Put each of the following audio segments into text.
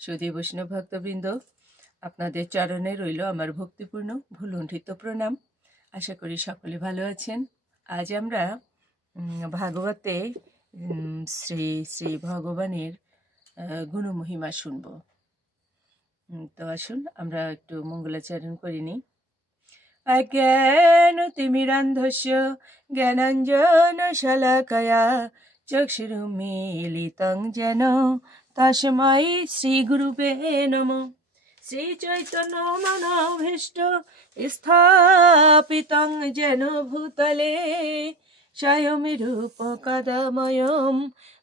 সুধী বৈষ্ণব ভক্তবৃন্দ, আপনাদের চরণে রইল আমার ভক্তিপূর্ণ ভুলুণ্ঠিত প্রণাম। আশা করি সকলে ভালো আছেন। আজ আমরা ভাগবতে শ্রী শ্রী ভগবানের গুণমহিমা শুনব। তো আসুন আমরা একটু মঙ্গলাচরণ করে নিই। অজ্ঞানতিমিরান্ধস্য জ্ঞানাঞ্জন শলাকয়া চক্ষুরুন্মীলিतं যেন তস্मै শ্রীগুরুবে নমঃ। শ্রীচৈতন্যমনোভীষ্ট স্থাপিतं যেন ভূতলে স্বয়ং রূপকদাময়ং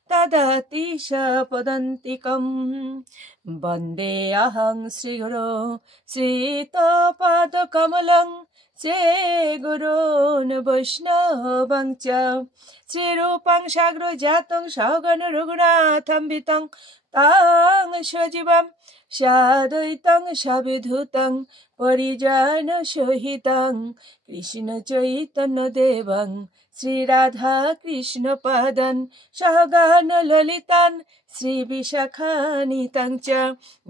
দদাতি সপদান্তিকम्। বন্দেऽহং শ্রীগুরো শ্রীতপাদকমলং শ্রীগুরূन् বৈষ্ণবং চ শ্রীরূপং সাগ্রজাतं সগণ রঘুনাথন্বিतं तं সজীবং সাদ্বৈतं সবিধূतं পরিজন সহিतं কৃষ্ণ চৈতন্য দেবং শ্রীরাধা কৃষ্ণ পাদন সহগণ ললিতান শ্রী বিশাখানিতাং চ।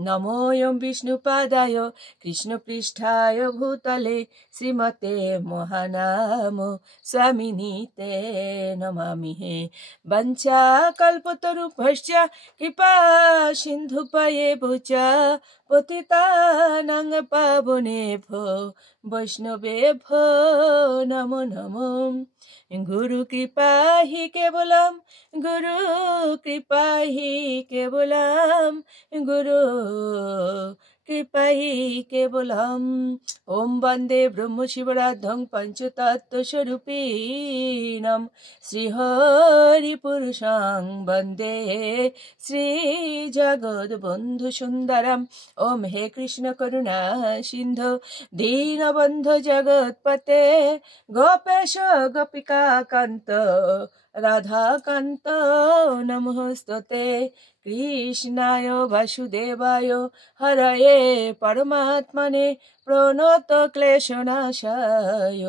নমোऽয়ং বিষ্ণুপাদায় কৃষ্ণপৃষ্ঠায় ভূতলে শ্রীমতে মহানাম স্বামিনীতে নমামিহে। বঞ্চাকল্পতরুভ্যশ্চ কৃপা সিন্ধুপয়েব চ পতিতানাং পাবনেভ্যো বৈষ্ণবেভ্যো নমো নমো। গুরু কৃপা হি কেবলম গুরু কৃপা হি কেবলম গুরু কৃপা হি কেবলম। ওম বন্দে ব্রহ্ম শিবরাধ্যং পঞ্চতত্ত্বস্বরূপিণম শ্রীহরি পুরুষং বন্দে শ্রী জগদ্বন্ধু সুন্দরম। ওম হে কৃষ্ণ করুণা সিন্ধু দীনবন্ধু জগৎপতে গোপেশ গোপিকা কান্ত রাধাকান্ত নমস্তুতে। কৃষ্ণায় বাসুদেবায় হরয়ে পরমাত্মনে প্রণত ক্লেশনাশায়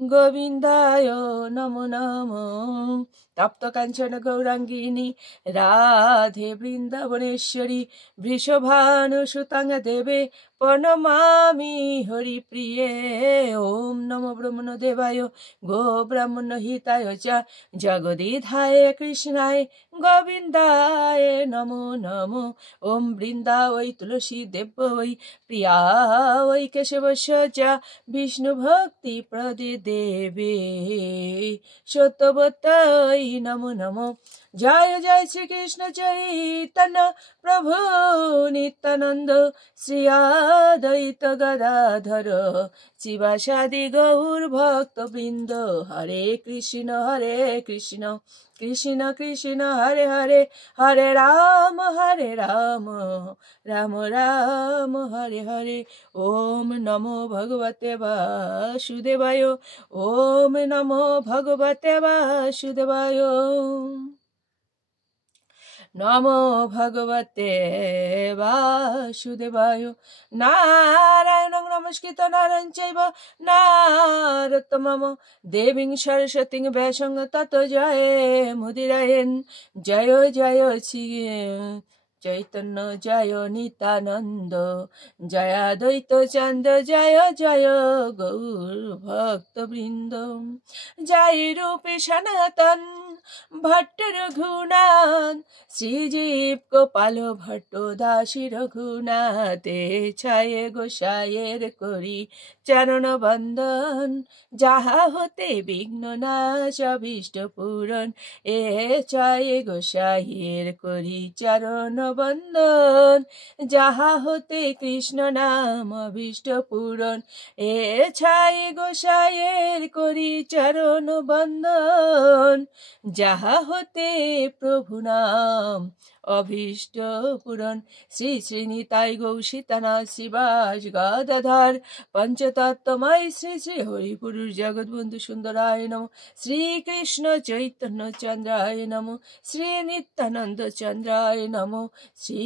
গোবিন্দায় নমো নমো। তপ্ত কাঞ্চন গৌরাঙ্গিনী রাধে বৃন্দাবনেশ্বরী বৃষভানুসুতং দেবে প্রণমামি হরিপ্রিয়ে। ওম নমো ব্রহ্মণদেবায় গো ব্রাহ্মণ হিতায় চ জগদিধায় কৃষ্ণায় গোবিন্দায় নমো নমো। ওম বৃন্দা ওই তুলসী দেব ওই প্রিয়া ওই কেশবস্য চ বিষ্ণু ভক্তি প্রদে দেবে সত্যবতৈ নমো নমো। জয় জয় শ্রীকৃষ্ণ চৈতন্য প্রভু নিত্যানন্দ শ্রী অদ্বৈত গদাধর শিবাসাদি গৌর ভক্তবৃন্দ। হরে কৃষ্ণ কৃষ্ণ কৃষ্ণ হরে হরে হরে রাম রাম রাম হরে হরে। ওম নমো ভগবতে বাসুদেবায় ওম নমো ভগবতে বাসুদেবায় নমো ভগবতে বাসুদেবায়। নারায়ণং নমস্কৃত নরং চৈব নরোত্তমম দেবীং সরস্বতীং ব্যাসং ততো জয় মুদিরয়েন। জয় জয় শ্রী চৈতন্য জয় নিত্যানন্দ জয় দ্বৈত চন্দ্র জয় জয় গৌর ভক্তবৃন্দ। জয় রূপে সনাতন ভট্ট রঘুনাথ শ্রীজীব গোপাল ভট্ট দাসী রঘুনাথে ছায়ে গোসাইয়ের করি চরণ বন্দন। যাহা হতে বিঘ্ন নাশ অভীষ্ট পূরণ এ ছায়ে গোসাইয়ের করি চরণ বন্দন। যাহা হতে কৃষ্ণ নাম অভীষ্ট পূরণ এ ছায়ে গোসাইয়ের করি চরণ বন্দন। যাহা হতে প্রভু নাম অভীষ্ট পূরণ। শ্রী শ্রী নিতাই গৌসীতানাথ শিবাস গদাধর পঞ্চতত্ত্বময় শ্রী শ্রী হরিপুরুষ জগৎবন্ধু সুন্দরায় নম। শ্রীকৃষ্ণ চৈতন্য চন্দ্রায় নম শ্রী নিত্যানন্দ চন্দ্রায় নম শ্রী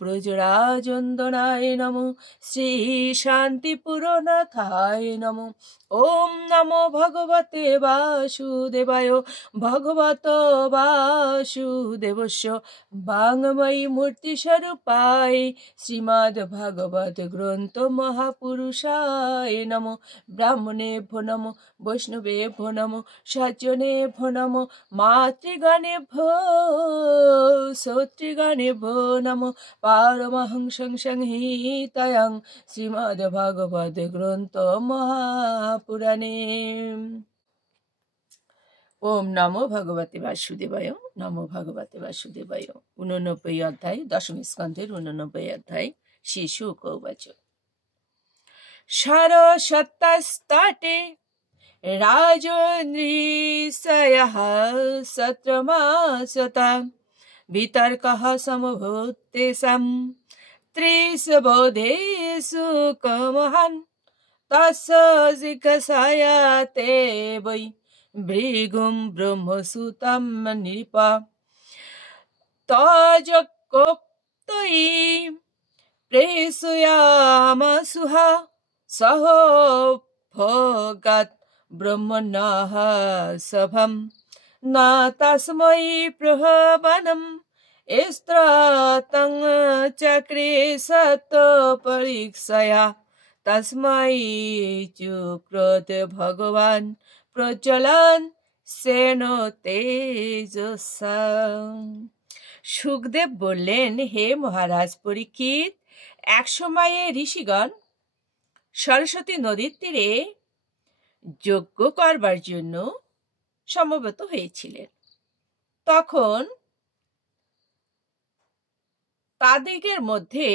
ব্রজরাজন্দনায় নম শ্রী শান্তিপুরনাথায় নম। ওম নমো ভগবতে বাসুদেবায় ভগবত বাসুদেবস্য বাংময়ী মূর্তি স্বরূপায় শ্রীমদ্ ভাগবত গ্রন্থ মহাপুরুষায় নমো। ব্রাহ্মণেভ্যো নমো, বৈষ্ণবেভ্যো নমো, সজ্জনেভ্যো নমো, মাতৃগণেভ্যো শ্রোতৃগণেভ্যো নমো। পারমহংসং সংহিতায়াং শ্রীমদ্ ভাগবত গ্রন্থ মহাপুরাণে। ওম নমো ভগবতে বাসুদেবায়, নমো ভগবতে বাসুদেবায়। 89 অধ্যায়, দশম স্কন্ধের 89 অধ্যায়। শ্রী শুক উবাচ সরস্বতস্তটে রাজনৃষয়ঃ সত্রমাসতা বিতর্কः সমভূত তেষাং ত্রিশবোধেষু কমহাन् তস্য জিজ্ঞাসায়াতে বৈ ভৃগুম ব্রহ্মসূতম নৃপ তজকোক্তৈ প্রেষয়ামাসুহ সহ ভোগাৎ ব্রহ্মণঃ সভম না তস্मै প্রহবনম স্ত্রতং চক্রে সত পরীক্ষয়া তস্मै চক্রোত ভগবান প্রজ্বলন সেন তেজসা। সুখদেব বললেন, হে মহারাজ পরীক্ষিত, এক সময়ে ঋষিগণ সরস্বতী নদীর তীরে যজ্ঞ করবার জন্য সমবেত হয়েছিলেন। তখন তাদিগের মধ্যে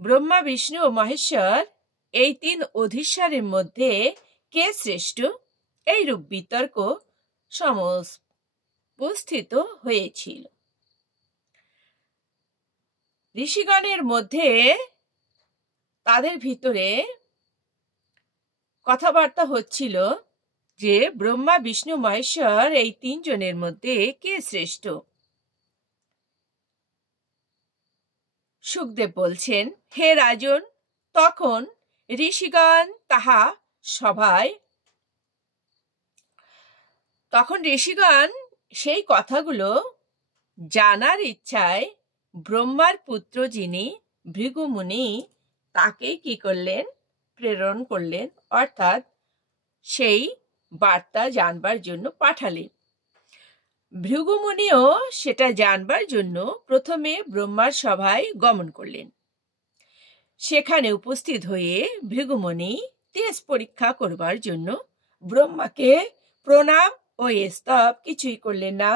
ব্রহ্মা, বিষ্ণু ও মহেশ্বর, এই 3 অধীশ্বরের মধ্যে কে শ্রেষ্ঠ, এইরূপ বিতর্ক সমুপস্থিত হয়েছিল। ঋষিগণের মধ্যে তাদের ভিতরে কথাবার্তা হচ্ছিল যে ব্রহ্মা, বিষ্ণু, মহেশ্বর এই 3 জনের মধ্যে কে শ্রেষ্ঠ। সুখদেব বলছেন, হে রাজন, তখন ঋষিগণ সেই কথাগুলো জানার ইচ্ছায় ব্রহ্মার পুত্র যিনি ভৃগুমুনি, তাকেই কি করলেন, প্রেরণ করলেন, অর্থাৎ সেই বার্তা জানবার জন্য পাঠালেন। ভৃগুমুনিও সেটা জানবার জন্য প্রথমে ব্রহ্মার সভায় গমন করলেন। সেখানে উপস্থিত হয়ে ভৃগুমুনি তেজ পরীক্ষা করবার জন্য ব্রহ্মাকে প্রণাম ও স্তব কিছুই করলেন না।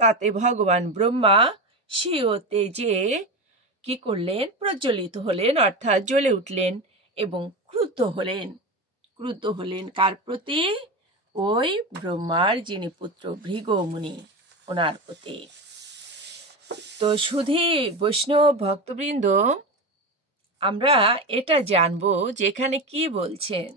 তাতে ভগবান ব্রহ্মা স্বীয় তেজে কি করলেন, প্রজ্বলিত হলেন, অর্থাৎ জ্বলে উঠলেন এবং ক্রুদ্ধ হলেন কার প্রতি? ওই ব্রহ্মার যিনি পুত্র ভৃগুমুনি, ওনার প্রতি। তো শুধু বৈষ্ণব ভক্তবৃন্দ, আমরা এটা জানবো যে এখানে কি বলছেন।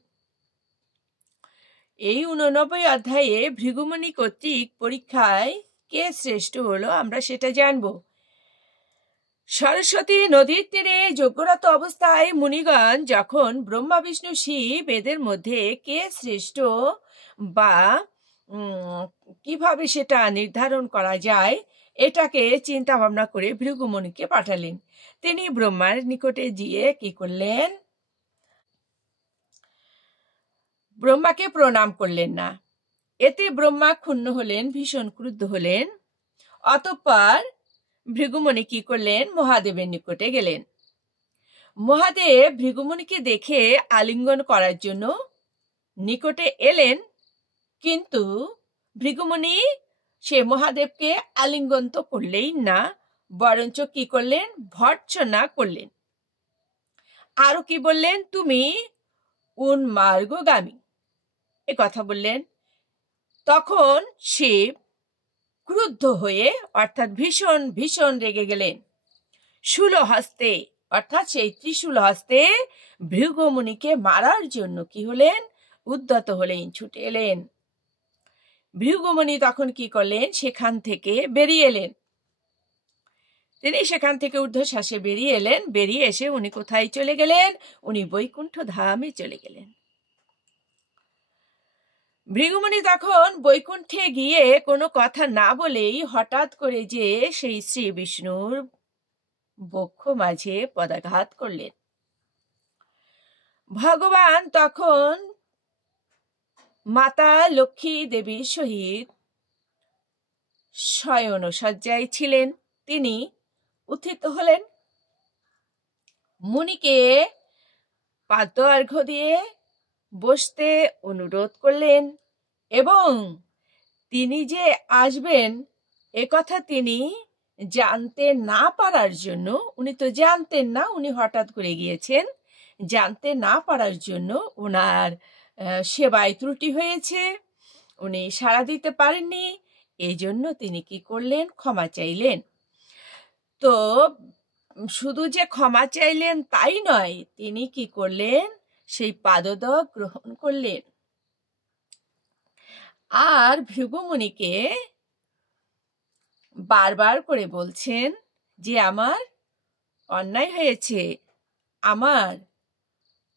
এই 89 অধ্যায়ে ভৃগুমুনি কর্তৃক পরীক্ষায় কে শ্রেষ্ঠ হলো, আমরা সেটা জানবো। সরস্বতী নদীর তীরে যজ্ঞরত অবস্থায় মুনিগণ যখন ব্রহ্মা, বিষ্ণু, শিব এদের মধ্যে কে শ্রেষ্ঠ বা কিভাবে সেটা নির্ধারণ করা যায়, এটাকে চিন্তা ভাবনা করে ভৃগুমুনিকে পাঠালেন। তিনি ব্রহ্মার নিকটে গিয়ে কি করলেন, ব্রহ্মাকে প্রণাম করলেন না। এতে ব্রহ্মা ক্ষুণ্ণ হলেন, ভীষণ ক্রুদ্ধ হলেন। অতঃপর ভৃগুমুনি কি করলেন, মহাদেবের নিকটে গেলেন। মহাদেব ভৃগুমুনিকে দেখে আলিঙ্গন করার জন্য নিকটে এলেন, কিন্তু ভৃগুমুনি সে মহাদেবকে আলিঙ্গন তো করলেই না, বরঞ্চ কি করলেন, ভর্ৎসনা করলেন। আরো কি বললেন, তুমি উন্মার্গগামী, এ কথা বললেন। তখন শিব ক্রুদ্ধ হয়ে, অর্থাৎ ভীষণ ভীষণ রেগে গেলেন। শূল হস্তে, অর্থাৎ সেই ত্রিশূল হস্তে ভৃগুমুনিকে মারার জন্য কি হলেন, উদ্যত হলেন, ছুটে এলেন। ভৃগুমুনি তখন কি করলেন, সেখান থেকে বেরিয়ে এলেন। তিনি সেখান থেকে ঊর্ধ্বশ্বাসে বেরিয়ে এলেন। বেরিয়ে এসে উনি কোথায় চলে গেলেন, উনি বৈকুণ্ঠ ধামে চলে গেলেন। ভৃগুমুনি তখন বৈকুণ্ঠে গিয়ে কোনো কথা না বলেই হঠাৎ করে যে সেই শ্রী বিষ্ণুর বক্ষ মাঝে পদাঘাত করলেন। ভগবান তখন মাতা লক্ষ্মী দেবীর সহিত শয়ন শয্যায় ছিলেন। তিনি উত্থিত হলেন, মুনিকে পাদ্য অর্ঘ্য দিয়ে বসতে অনুরোধ করলেন এবং তিনি যে আসবেন একথা তিনি জানতে না পারার জন্য, উনি তো জানতেন না, উনি হঠাৎ করে গিয়েছেন, জানতে না পারার জন্য ওনার সেবায় ত্রুটি হয়েছে, উনি সাড়া দিতে পারেননি, এই জন্য তিনি কি করলেন, ক্ষমা চাইলেন। তো শুধু যে ক্ষমা চাইলেন তাই নয়, তিনি কি করলেন, সেই পাদদক গ্রহণ করলেন আর ভৃগুমুনিকে বারবার করে বলছেন যে আমার অন্যায় হয়েছে, আমার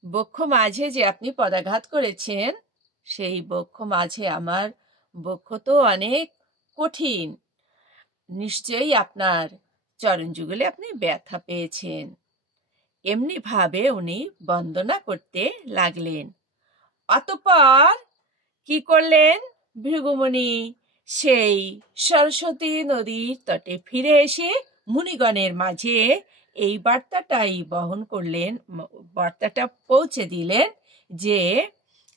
বক্ষ মাঝে যে আপনি পদাঘাত করেছেন, সেই বক্ষ মাঝে আমার বক্ষ তো অনেক কঠিন, নিশ্চয়ই আপনার চরণ যুগলে আপনি ব্যথা পেয়েছেন। এমনি ভাবে উনি বন্দনা করতে লাগলেন। অতঃপর কি করলেন, ভৃগুমুনি সেই সরস্বতী নদীর তটে ফিরে এসে মুনিগণের মাঝে এই বার্তাটাই বহন করলেন, বার্তাটা পৌঁছে দিলেন যে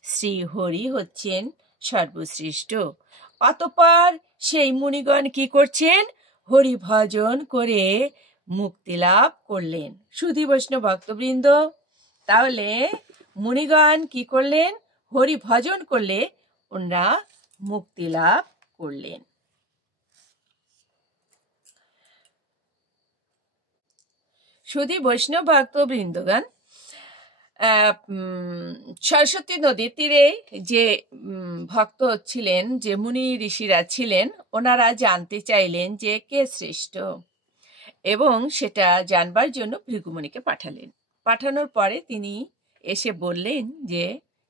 শ্রীহরি হচ্ছেন সর্বশ্রেষ্ঠ। অতঃপর সেই মুনিগণ কি করছেন, হরি ভজন করে মুক্তি লাভ করলেন। সুধী বৈষ্ণব ভক্তবৃন্দ, তাহলে মুনিগণ কি করলেন, হরি ভজন করলে ওনারা মুক্তি লাভ করলেন। সুধী বৈষ্ণব ভক্তবৃন্দগণ, সরস্বতী নদীর তীরে যে ভক্ত ছিলেন, যে মুনি ঋষিরা ছিলেন, ওনারা জানতে চাইলেন যে কে শ্রেষ্ঠ, এবং সেটা জানবার জন্য ভৃগুমুনিকে পাঠালেন। পাঠানোর পরে তিনি এসে বললেন যে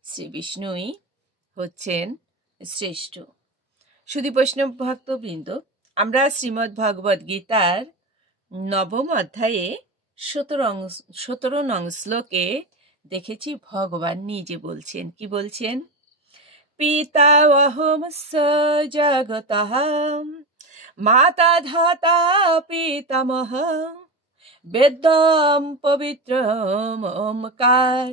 শ্রী বিষ্ণুই হচ্ছেন শ্রেষ্ঠ। সুধী বৈষ্ণব ভক্তবৃন্দ, আমরা শ্রীমদ্ ভগবদ গীতার 9ম অধ্যায়ে 17 নং শ্লোকে দেখেছি ভগবান নিজে বলছেন, কি বলছেন, পিতামহং জগতঃ মাতা ধাতা পিতামহং বেদম পবিত্রম ওমকার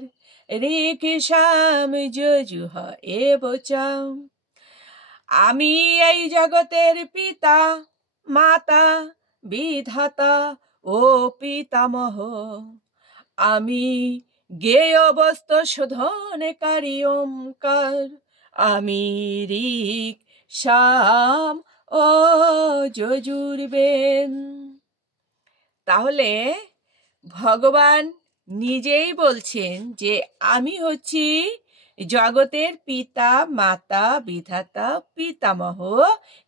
ঋক্ষাম যজুঃ এবচ। আমি এই জগতের পিতা, মাতা, বিধাতা ও পিতামহ। আমি জ্ঞেয় বস্তু শোধনকারী ওমকার। আমি ঋক, সাম ও যজুর্বেদ। তাহলে ভগবান নিজেই বলছেন যে আমি হচ্ছি জগতের পিতা, মাতা, বিধাতা, পিতামহ,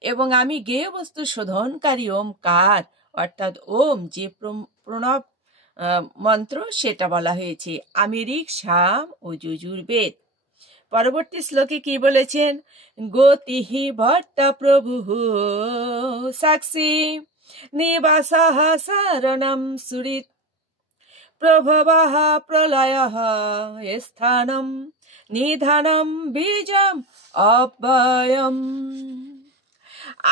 এবং আমি জ্ঞেয় বস্তু শোধনকারী ওমকার, অর্থাৎ ওম যে প্রণব মন্ত্র, সেটা বলা হয়েছে। আমি ঋক, সাম ও যজুর্বেদ। পরবর্তী শ্লোকে কি বলেছেন, গতিহি ভট্টা প্রভু সাক্ষী নিবাসঃ শরণম সুরিত প্রভবঃ প্রলয়ঃ স্থানম নিধানম বীজম অব্যয়ম।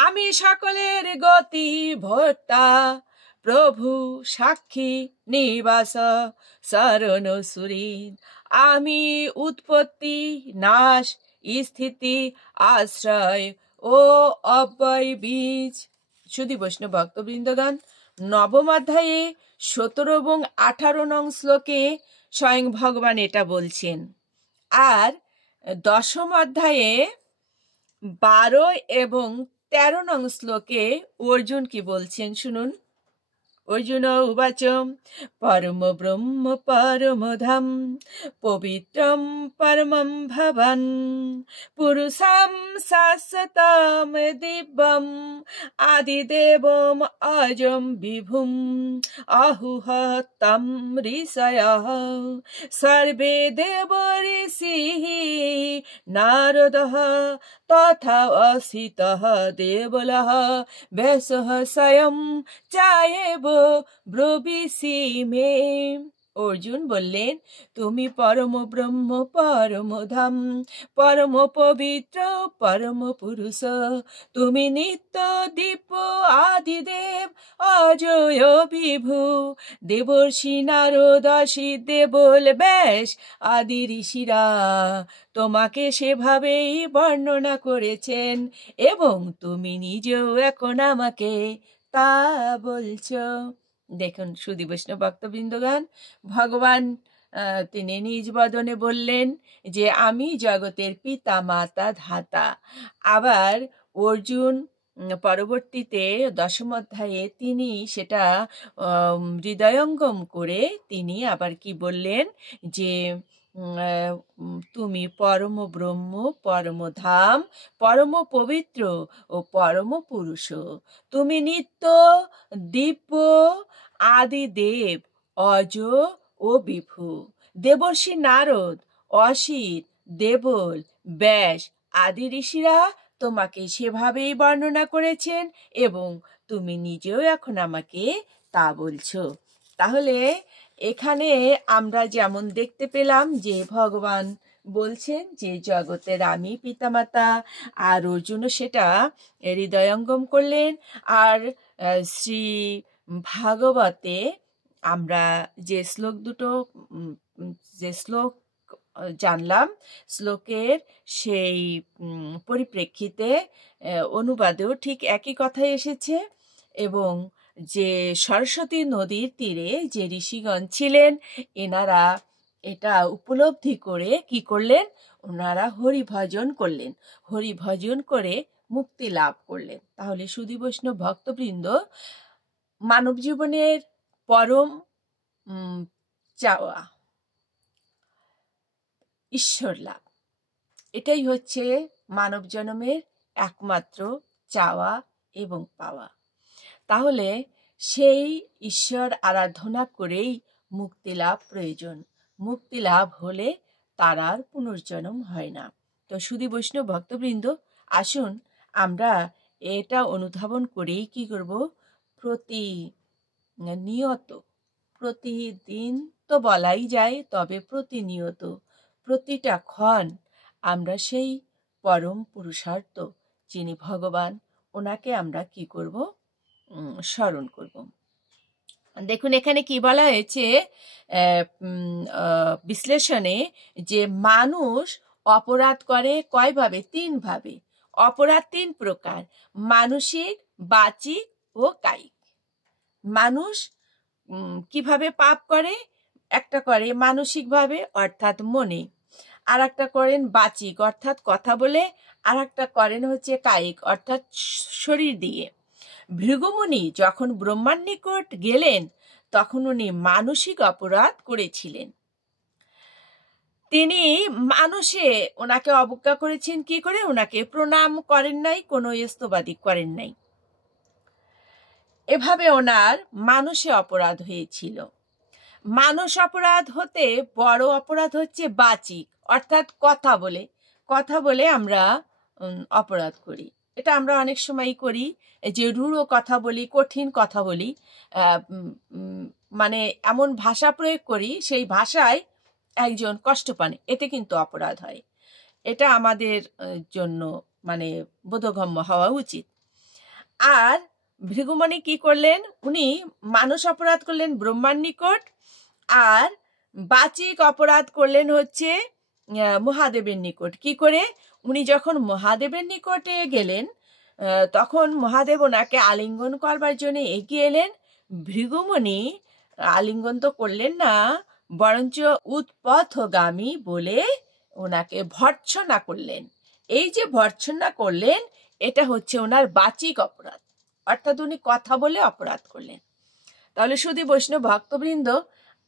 আমি সকলের গতি ভোক্তা, প্রভু সাক্ষী নিবাস শরণ সুরিত। আমি উৎপত্তি, নাশ, স্থিতি, আশ্রয় ও অব্যয় বীজ। সুধী বৈষ্ণব ভক্তবৃন্দগণ, 9ম অধ্যায়ে 17 এবং 18 নং শ্লোকে স্বয়ং ভগবান এটা বলছেন, আর 10ম অধ্যায়ে 12 এবং 13 নং শ্লোকে অর্জুন কি বলছেন শুনুন। অর্জুন উবাচ পরম ব্রহ্ম পরমধাম পবিত্রম পরমম ভবন পুরুষাম শাশ্বতম দিব্যম আদিদেবম অজম বিভুম আহুহ তম ঋষয়ঃ সর্বে দেব ঋষিঃ নারদঃ তথা অসিতঃ দেবলঃ ব্যাসঃ স্বয়ং চায়েব ব্রবীষি মে। অর্জুন বললেন, তুমি পরম ব্রহ্ম পরম ধাম পরম পবিত্র পরম পুরুষ, তুমি নিত্য দিব্য আদিদেব অজয় বিভু। দেবর্ষি নারদ অসিত দেবল ব্যাস আদি ঋষিরা তোমাকে সেভাবেই বর্ণনা করেছেন এবং তুমি নিজেও এখন আমাকে তা বলছো। দেখুন সুধী বৈষ্ণব ভক্তবৃন্দগণ, ভগবান তিনি নিজ বদনে বললেন যে আমি জগতের পিতা মাতা ধাতা। আবার অর্জুন পরবর্তীতে দশম অধ্যায়ে তিনি সেটা হৃদয়ঙ্গম করে তিনি আবার কি বললেন যে তুমি পরম ব্রহ্ম পরম ধাম পরম পবিত্র ও পরম পুরুষ, তুমি নিত্য দিব্য আদি দেব অজ ও বিভু। দেবর্ষি নারদ অসিত দেবল ব্যাস আদি ঋষিরা তোমাকে সেভাবেই বর্ণনা করেছেন এবং তুমি নিজেও এখন আমাকে তা বলছো। তাহলে এখানে আমরা যেমন দেখতে পেলাম যে ভগবান বলছেন যে জগতের আমি পিতামাতা, আর অর্জুনও সেটা হৃদয়ঙ্গম করলেন। আর শ্রী ভাগবতে আমরা যে শ্লোক দুটো যে শ্লোক জানলাম, শ্লোকের সেই পরিপ্রেক্ষিতে অনুবাদেও ঠিক একই কথা এসেছে এবং যে সরস্বতী নদীর তীরে যে ঋষিগণ ছিলেন এনারা এটা উপলব্ধি করে কি করলেন, ওনারা হরিভজন করলেন, হরিভজন করে মুক্তি লাভ করলেন। তাহলে সুধী বৈষ্ণব ভক্তবৃন্দ, মানব জীবনের পরম চাওয়া ঈশ্বর লাভ, এটাই হচ্ছে মানব জন্মের একমাত্র চাওয়া এবং পাওয়া। তাহলে সেই ঈশ্বর আরাধনা করেই মুক্তি লাভ প্রয়োজন। মুক্তি লাভ হলে তার আর পুনর্জন্ম হয় না। তো সুধী বৈষ্ণব ভক্তবৃন্দ, আসুন আমরা এটা অনুধাবন করেই কি করব, প্রতিনিয়ত, প্রতিদিন তো বলাই যায়, তবে প্রতিনিয়ত প্রতিটা ক্ষণ আমরা সেই পরম পুরুষার্থ যিনি ভগবান, ওনাকে আমরা কি করব, স্মরণ করব। দেখুন এখানে কি বলা হয়েছে বিশ্লেষণে, যে মানুষ অপরাধ করে কয়ভাবে? 3 ভাবে। অপরাধ 3 প্রকার: মানসিক, বাচিক ও কায়িক। মানুষ কিভাবে পাপ করে? একটা করে মানসিকভাবে অর্থাৎ মনে, আর একটা করেন বাচিক অর্থাৎ কথা বলে, আর একটা করেন হচ্ছে কায়িক অর্থাৎ শরীর দিয়ে। ভৃগুমুনি যখন ব্রহ্মার নিকট গেলেন তখন উনি মানসিক অপরাধ করেছিলেন। তিনি মানুষে ওনাকে অবজ্ঞা করেছেন কি করে? ওনাকে প্রণাম করেন নাই, কোনো স্তবাদি করেন নাই। এভাবে ওনার মানুষে অপরাধ হয়েছিল। মানুষ অপরাধ হতে বড় অপরাধ হচ্ছে বাচিক অর্থাৎ কথা বলে। কথা বলে আমরা অপরাধ করি। এটা আমরা অনেক সময় করি, যে রূঢ় কথা বলি, কঠিন কথা বলি, মানে এমন ভাষা প্রয়োগ করি সেই ভাষায় একজন কষ্ট পান, এতে কিন্তু অপরাধ হয়। এটা আমাদের জন্য মানে বোধগম্য হওয়া উচিত। আর ভৃগুমণি কি করলেন? উনি মানুষ অপরাধ করলেন ব্রহ্মার নিকট, আর বাচিক অপরাধ করলেন হচ্ছে মহাদেবের নিকট। কি করে? উনি যখন মহাদেবের নিকটে গেলেন তখন মহাদেব ওনাকে আলিঙ্গন করবার জন্য এগিয়ে এলেন। ভৃগুমণি আলিঙ্গন তো করলেন না, বরঞ্চ উৎপথগামী বলে ওনাকে ভর্ৎসনা করলেন। এই যে ভর্ৎসনা করলেন এটা হচ্ছে ওনার বাচিক অপরাধ, অর্থাৎ উনি কথা বলে অপরাধ করলেন। তাহলে শুধু বৈষ্ণব ভক্তবৃন্দ,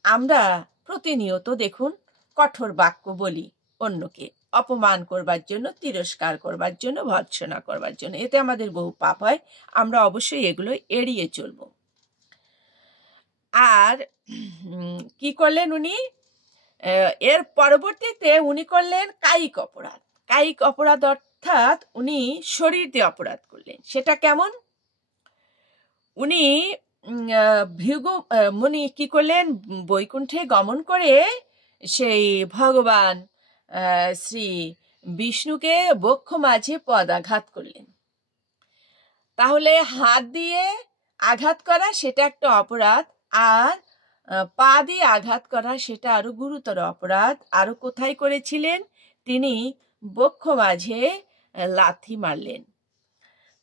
আমরা প্রতিনিয়ত দেখুন কঠোর বাক্য বলি অন্যকে অপমান করবার জন্য, তিরস্কার করবার জন্য, ভর্ৎসনা করবার জন্য। এতে আমাদের বহু পাপ হয়। আমরা অবশ্যই এগুলো এড়িয়ে চলব। আর কি করলেন উনি? এর পরবর্তীতে উনি করলেন কায়িক অপরাধ। কায়িক অপরাধ অর্থাৎ উনি শরীর দিয়ে অপরাধ করলেন। সেটা কেমন? উনি ভৃগু মুনি কি করলেন? বৈকুণ্ঠে গমন করে সেই ভগবান শ্রী বিষ্ণুকে বক্ষ মাঝে পদাঘাত করলেন। তাহলে হাত দিয়ে আঘাত করা সেটা একটা অপরাধ, আর পা দিয়ে আঘাত করা সেটা আরো গুরুতর অপরাধ। আরো কোথায় করেছিলেন? তিনি বক্ষ মাঝে লাথি মারলেন।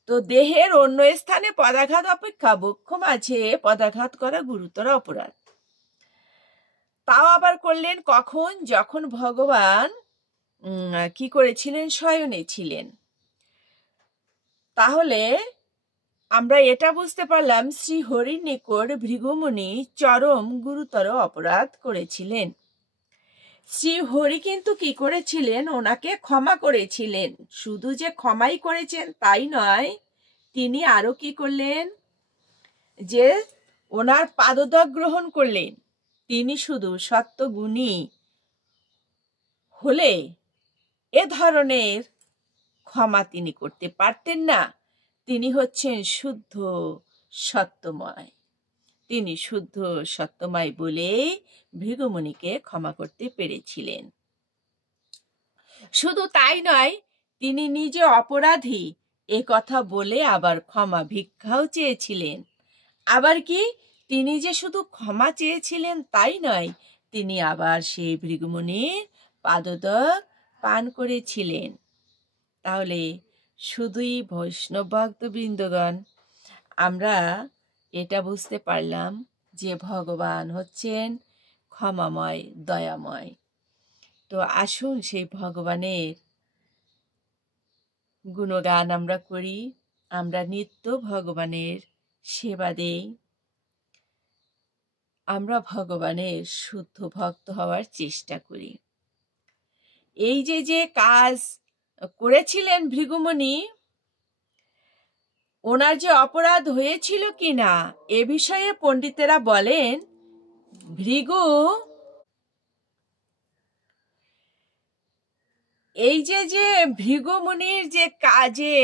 তো দেহের অন্য স্থানে পদাঘাত অপেক্ষা বক্ষ মাঝে পদাঘাত করা গুরুতর অপরাধ। তাও আবার করলেন কখন? যখন ভগবান কি করেছিলেন? শয়নে ছিলেন। তাহলে আমরা এটা বুঝতে পারলাম শ্রী হরির নিকট ভৃগুমুনি চরম গুরুতর অপরাধ করেছিলেন। শ্রী হরি কিন্তু কি করেছিলেন? ওনাকে ক্ষমা করেছিলেন। শুধু যে ক্ষমাই করেছেন তাই নয়, তিনি আরো কি করলেন? যে ওনার পাদদক গ্রহণ করলেন। তিনি শুধু সত্যগুণী হলে এ ধরনের ক্ষমা তিনি করতে পারতেন না। তিনি হচ্ছেন শুদ্ধ সত্যময়। তিনি শুদ্ধ সত্যময় বলেই ভৃগুমুনিকে ক্ষমা করতে পেরেছিলেন। শুধু তাই নয়, তিনি নিজে অপরাধী এ কথা বলে আবার ক্ষমা ভিক্ষাও চেয়েছিলেন। আবার কি, তিনি যে শুধু ক্ষমা চেয়েছিলেন তাই নয়, তিনি আবার সেই ভৃগুমুনির পাদদক পান করেছিলেন। তাহলে শুধুই বৈষ্ণব ভক্তবৃন্দগণ, আমরা এটা বুঝতে পারলাম যে ভগবান হচ্ছেন ক্ষমাময়, দয়াময়। তো আসুন সেই ভগবানের গুণগান আমরা করি, আমরা নিত্য ভগবানের সেবা দেই, আমরা ভগবানের শুদ্ধ ভক্ত হওয়ার চেষ্টা করি। এই যে কাজ করেছিলেন ভৃগুমুনি, ওনার যে অপরাধ হয়েছিল কিনা এ বিষয়ে পণ্ডিতেরা বলেন, ভৃগু এই যে ভৃগুমুনির যে কাজে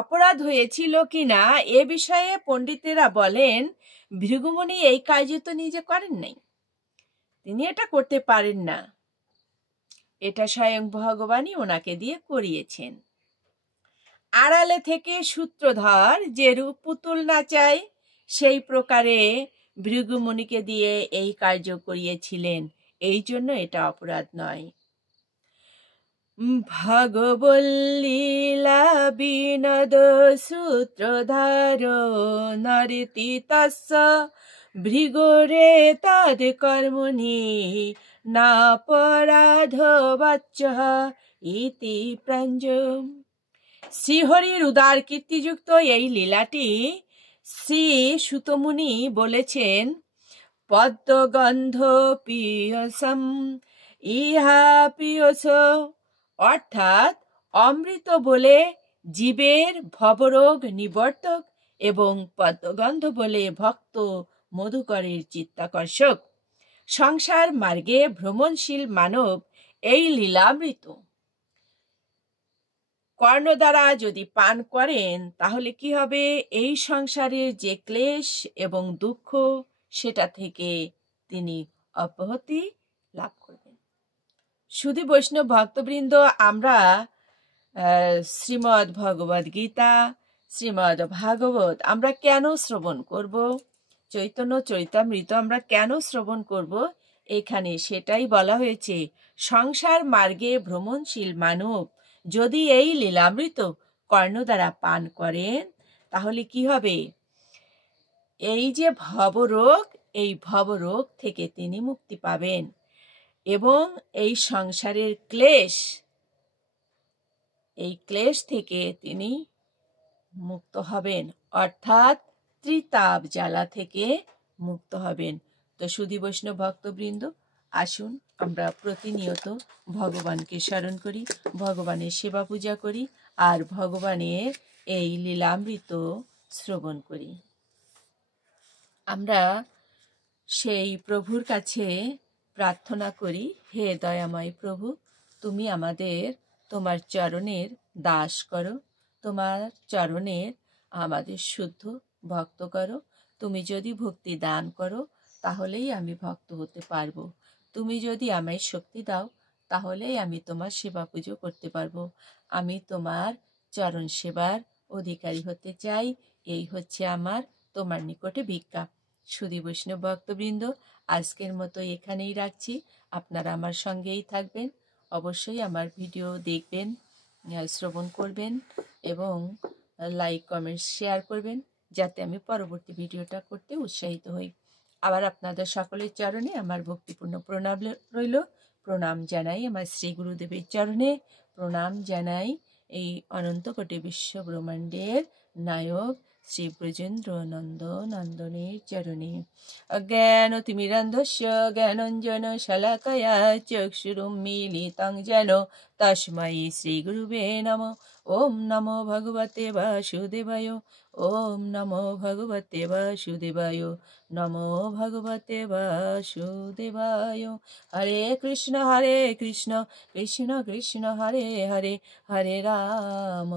অপরাধ হয়েছিল কিনা এ বিষয়ে পণ্ডিতেরা বলেন, ভৃগুমুনি এই কাজে তো নিজে করেন নাই, তিনি এটা করতে পারেন না, এটা স্বয়ং ভগবানই ওনাকে দিয়ে করিয়েছেন। আড়ালে থেকে সূত্রধর যেরূপ পুতুল নাচায় সেই প্রকারে ভৃগুমুনিকে দিয়ে এই কার্য করিয়েছিলেন। এই জন্য এটা অপরাধ নয়। ভগবল্লীলা বিনোদ সূত্রধার নরতি তস্য ভৃগরে তদ কর্মণি নাপরাধ বাচ্য ইতি প্রাঞ্জম। শ্রীহরির উদার কীর্তিযুক্ত এই লীলাটি শ্রী সুতমুনি বলেছেন, পদ্মগন্ধ পিয়সম ইহা পিয়স, অর্থাৎ অমৃত বলে জীবের ভবরোগ নিবর্তক এবং পদ্মগন্ধ বলে ভক্ত মধুকরের চিত্তাকর্ষক। সংসার মার্গে ভ্রমণশীল মানব এই লীলামৃত কর্ণ দ্বারা যদি পান করেন তাহলে কি হবে? এই সংসারের যে ক্লেশ এবং দুঃখ সেটা থেকে তিনি অব্যাহতি লাভ করবেন। শুধু বৈষ্ণব ভক্তবৃন্দ, আমরা শ্রীমদ্ ভগবদ গীতা, শ্রীমদ্ ভাগবত আমরা কেন শ্রবণ করব? চৈতন্য চরিতামৃত আমরা কেন শ্রবণ করব? এখানে সেটাই বলা হয়েছে, সংসার মার্গে ভ্রমণশীল মানব যদি এই লীলামৃত কর্ণ দ্বারা পান করেন তাহলে কি হবে? এই যে ভবরোগ, এই ভবরোগ থেকে তিনি মুক্তি পাবেন এবং এই সংসারের ক্লেশ, এই ক্লেশ থেকে তিনি মুক্ত হবেন, অর্থাৎ ত্রিতাপ জ্বালা থেকে মুক্ত হবেন। তো সুধী বৈষ্ণব ভক্তবৃন্দ, আসুন আমরা প্রতিনিয়ত ভগবানকে স্মরণ করি, ভগবানের সেবা পূজা করি, আর ভগবানের এই লীলামৃত শ্রবণ করি। আমরা সেই প্রভুর কাছে প্রার্থনা করি, হে দয়াময় প্রভু, তুমি আমাদের তোমার চরণের দাস করো, তোমার চরণের আমাদের শুদ্ধ ভক্ত করো। তুমি যদি ভক্তি দান করো তাহলেই আমি ভক্ত হতে পারবো। তুমি যদি আমায় শক্তি দাও তাহলেই আমি তোমার সেবা পুজো করতে পারবো। আমি তোমার চরণ সেবার অধিকারী হতে চাই। এই হচ্ছে আমার তোমার নিকটে ভিক্ষা। সুধী বৈষ্ণব ভক্তবৃন্দ, আজকের মতো এখানেই রাখছি। আপনারা আমার সঙ্গেই থাকবেন, অবশ্যই আমার ভিডিও দেখবেন, শ্রবণ করবেন এবং লাইক কমেন্ট শেয়ার করবেন, যাতে আমি পরবর্তী ভিডিওটা করতে উৎসাহিত হই। আবার আপনাদের সকলের চরণে আমার ভক্তিপূর্ণ প্রণাম রইল। প্রণাম জানাই আমার শ্রী গুরুদেবের চরণে, প্রণাম জানাই এই অনন্ত কোটি বিশ্ব ব্রহ্মাণ্ডের নায়ক শ্রী ব্রজেন্দ্র নন্দনের চরণে। অজ্ঞানতিমিরান্ধস্য জ্ঞানাঞ্জন শলাকয়া চক্ষুরুন্মীলিतं যেন তস্मै শ্রীগুরুবে নমঃ। ওম নমো ভগবতে বাসুদেবায়। ওম নমো ভগবতে বাসুদেবায়। নমো ভগবতে বাসুদেবায়। হরে কৃষ্ণ কৃষ্ণ কৃষ্ণ হরে হরে, হরে রাম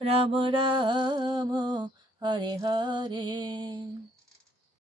রাম রাম হরে হরে।